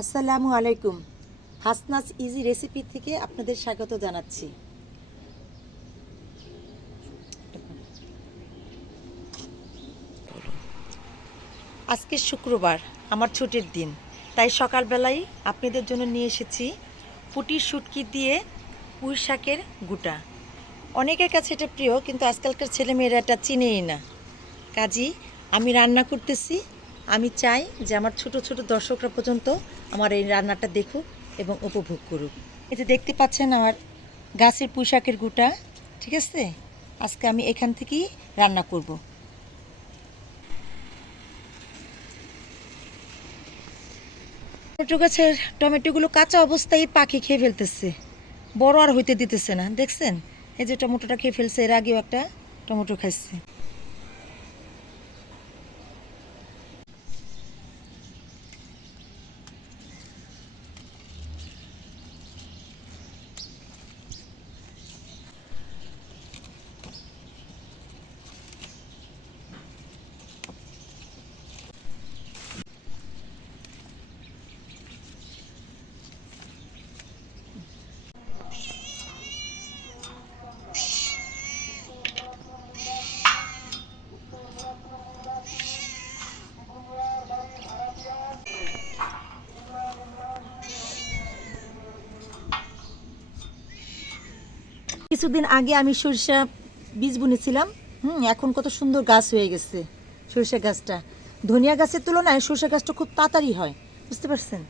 আসসালামু আলাইকুম। হাসনাস easy recipe থেকে আপনাদের স্বাগত জানাচ্ছি। আজকে শুক্রবার, আমার ছুটির দিন, তাই সকালবেলায় আপনাদের জন্য নিয়ে এসেছি পুঁটির শুটকি দিয়ে পুঁই শাকের গুঁটা। অনেকের কাছে এটা প্রিয়, কিন্তু আজকালকার ছেলেমেয়েরা এটা চিনেই না। কাজেই আমি রান্না করতেছি। আমি চাই যে আমার ছোট ছোট দর্শকরা পর্যন্ত আমার এই রান্নাটা দেখুক এবং উপভোগ করুক। এতে দেখতে পাচ্ছেন আমার গাছের পুঁই শাকের গুঁটা, ঠিক আছে? আজকে আমি এখান থেকেই রান্না করব। টমেটো গাছের টমেটোগুলো কাঁচা অবস্থায় পাখি খেয়ে ফেলতেছে, বড় আর হইতে দিতেছে না। দেখছেন, এই যে টমেটোটা খেয়ে ফেলছে, এর আগেও একটা টমেটো খাইছে। কিছুদিন আগে আমি সরিষা বীজ বুনেছিলাম। এখন কত সুন্দর গাছ হয়ে গেছে সরিষা গাছটা। ধনিয়া গাছের তুলনায় সরিষা গাছটা খুব তাড়াতাড়ি হয়, বুঝতে পারছেন?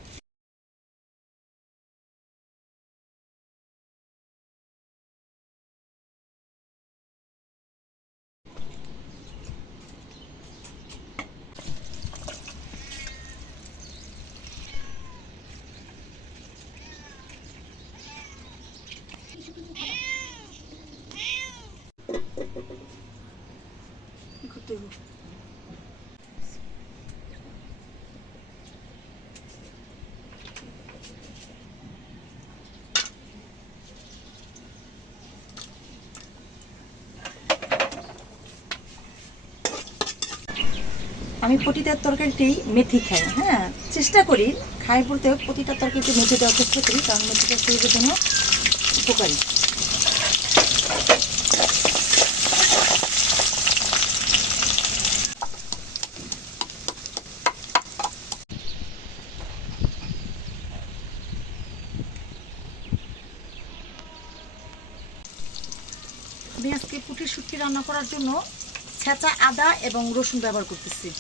আমি প্রতিটা তরকারিতেই মেথি খাই। চেষ্টা করি, খাই বলতে প্রতিটা তরকারিতে মেথি দেওয়ার চেষ্টা করি, কারণ মেথিটা শরীরের জন্য উপকারী। আমি আজকে পুঁটির শুটকি রান্না করার জন্য ছেঁচা আদা এবং রসুন ব্যবহার করতেছি।